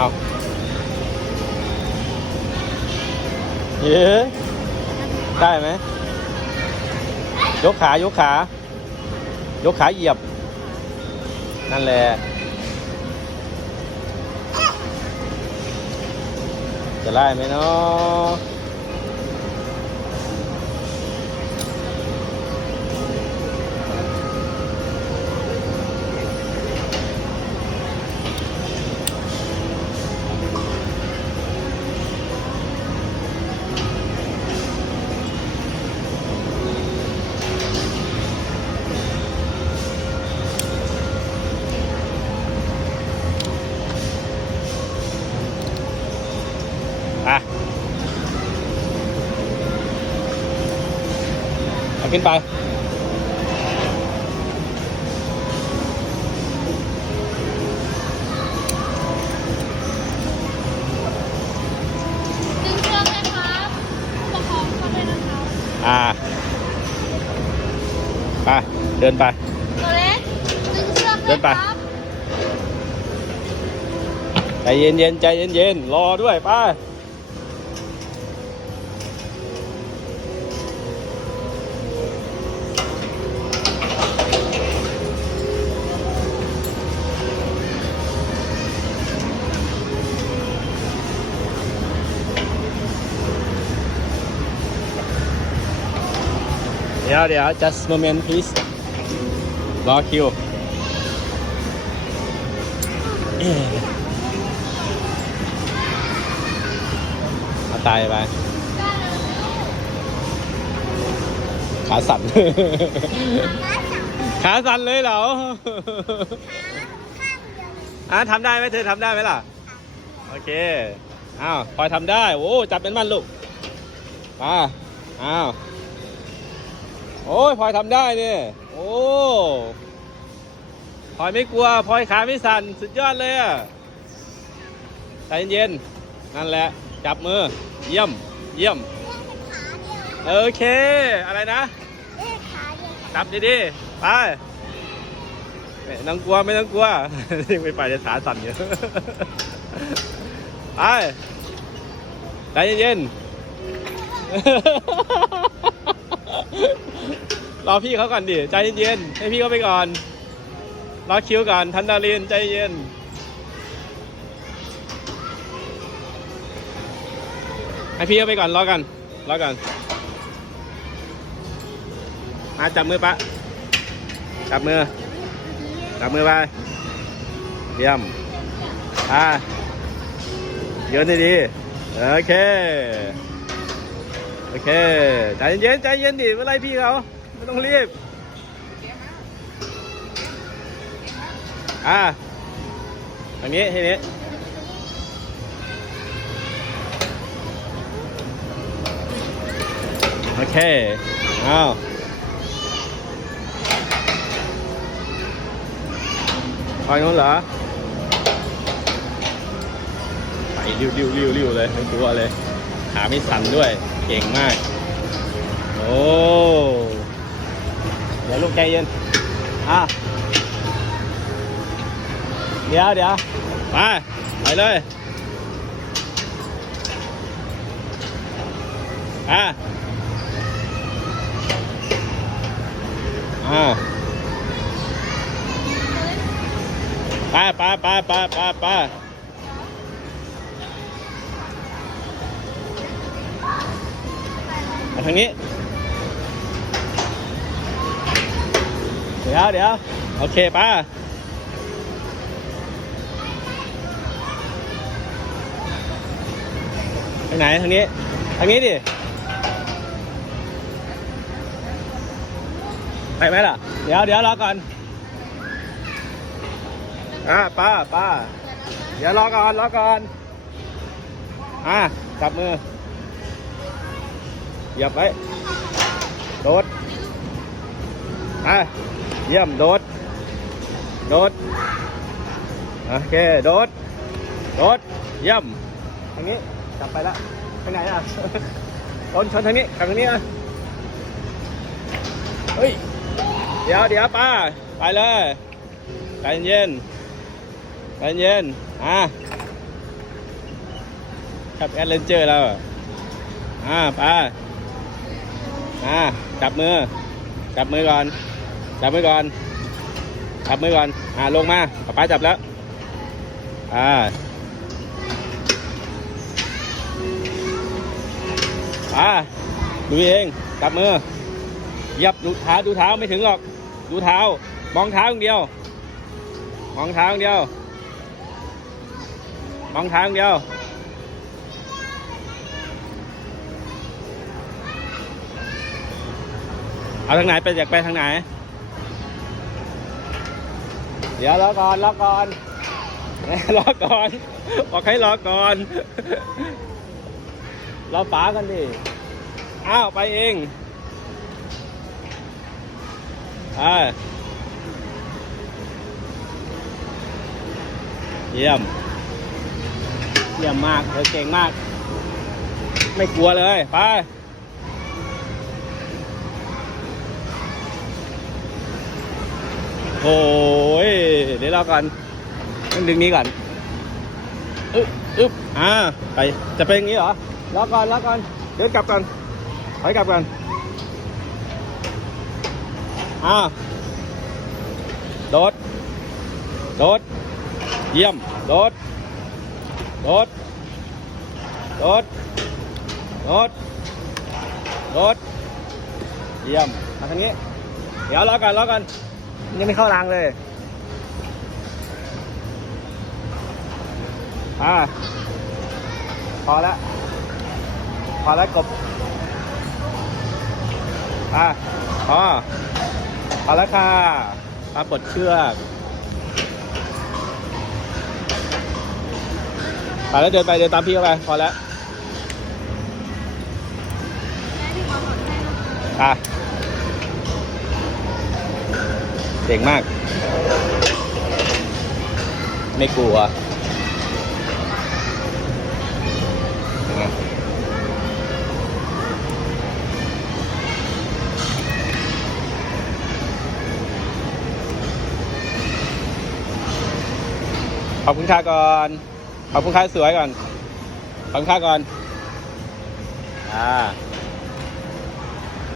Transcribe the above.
เอาเย้ได้ไหม ยกขายกขา ยกขาเหยียบ นั่นแหละ จะได้ไหมเนาะ ขึ้นไปดึงเชือกเลยครับประคองเข้าไปนะครับอ่าไปเดินไป ตัวเล็กดึงเชือกเลเดิยนไปครับใจเย็นเย็นๆใจเย็นเย็นๆรอด้วยไป้า ดี๋ยวเดี๋ยว just moment please รอคิวเอาตายไป ขาสั่น ขาสั่นเลยเหรออะทำได้ไหมเธอทำได้ไหมล่ะ โอเค อ้าวพลอยทำได้ โอ้ จับเป็นมันลูกมาอ้าว โอ้ยพลอยทำได้เนี่ย โอ้พลอยไม่กลัวพลอยขาไม่สั่นสุดยอดเลยอะใจเย็นๆนั่นแหละจับมือ เยี่ยม เยี่ยม โอเค อะไรนะ จับดีๆไปไม่ต้องกลัวไม่ต้องกลัวยังไม่ไปจะขาสั่นอยู่ไปใจเย็นๆ รอพี่เขาก่อนดิ ใจเย็นๆ ให้พี่เขาไปก่อน รอคิวก่อนทันดารินใจเย็น ให้พี่เขาไปก่อนรอกันรอกัน มาจับมือปะ จับมือ จับมือไปเยี่ยมอ่าเยอะดีๆโอเค โอเค ใจเย็นใจเย็นดิเมื่อไรพี่เขาไม่ต้องรีบ อ่าทางนี้ทีนี้โอเค อ้าวพอยนู้นเหรอ ไปริ้วริ้วริ้วริ้วเลยไม่กลัวเลย ขาไม่สั่นด้วย เก่งมาก โอ้เดี๋ยวลูกใจเย็น อะ เดี๋ยวเดี๋ยวไปไปเลยอะอ่าไปไปไปไปไปไป ทางนี้ เดี๋ยวเดี๋ยวโอเคป้าไปไหนทางนี้ ทางนี้ดิ ไปไหมล่ะ เดี๋ยวเดี๋ยวรอก่อน อะป้าป้าเดี๋ยวรอก่อนรอก่อน อะจับมือ เหยียบไว้ โดดอะเยี่ยม โดด โดด โอเค โดด โดด เยี่ยมทางนี้จับไปละไปไหนอะชนชนทางนี้ทางนี้อะเฮ้ย เดี๋ยวเดี๋ยวป้า ไปเลยใจเย็นใจเย็น อะขับแอดเลนเจอร์แล้วอะอ่า อ่าจับมือ จับมือก่อน จับมือก่อน จับมือก่อน อ่าลงมาป๊าป๊าจับแล้ว อ่าอ่าดูเอง จับมือหยับดูเท้าดูเท้าไม่ถึงหรอก ดูเท้า มองเท้าอย่างเดียว มองเท้าอย่างเดียว มองเท้าอย่างเดียว เอาทางไหนไปอยากไปทางไหน เดี๋ยวรอก่อนรอก่อนรอก่อนบอกให้รอก่อนรอป๋ากันดิอ้าวไปเองอ่เยี่ยม เยี่ยมมากเธอเก่งมาก ไม่กลัวเลย ไป โอ้ยเดี๋ยวรอก่อนต้องดึงนี้ก่อนอึ๊บอึ๊บอ่าไปจะเป็นอย่างนี้เหรอรอก่อนรอก่อนเดี๋ยวกลับก่อนถอยกลับก่อนอ่าโดดโดดเยี่ยมโดดโดดโดดโดดโดดเยี่ยมมาทางนี้ เดี๋ยวรอก่อนรอก่อน ยังไม่เข้ารางเลย อ่า พอแล้ว พอแล้วกบ อ่าพอพอแล้วค่ะปลาปลดเชือกไปแล้วเดินไปเดินตามพี่เข้าไป พอแล้ว อะ เก่งมาก ไม่กลัวขอบคุณค่าก่อน ขอบคุณค่าสวยก่อน ขอบคุณค่าก่อน อ่า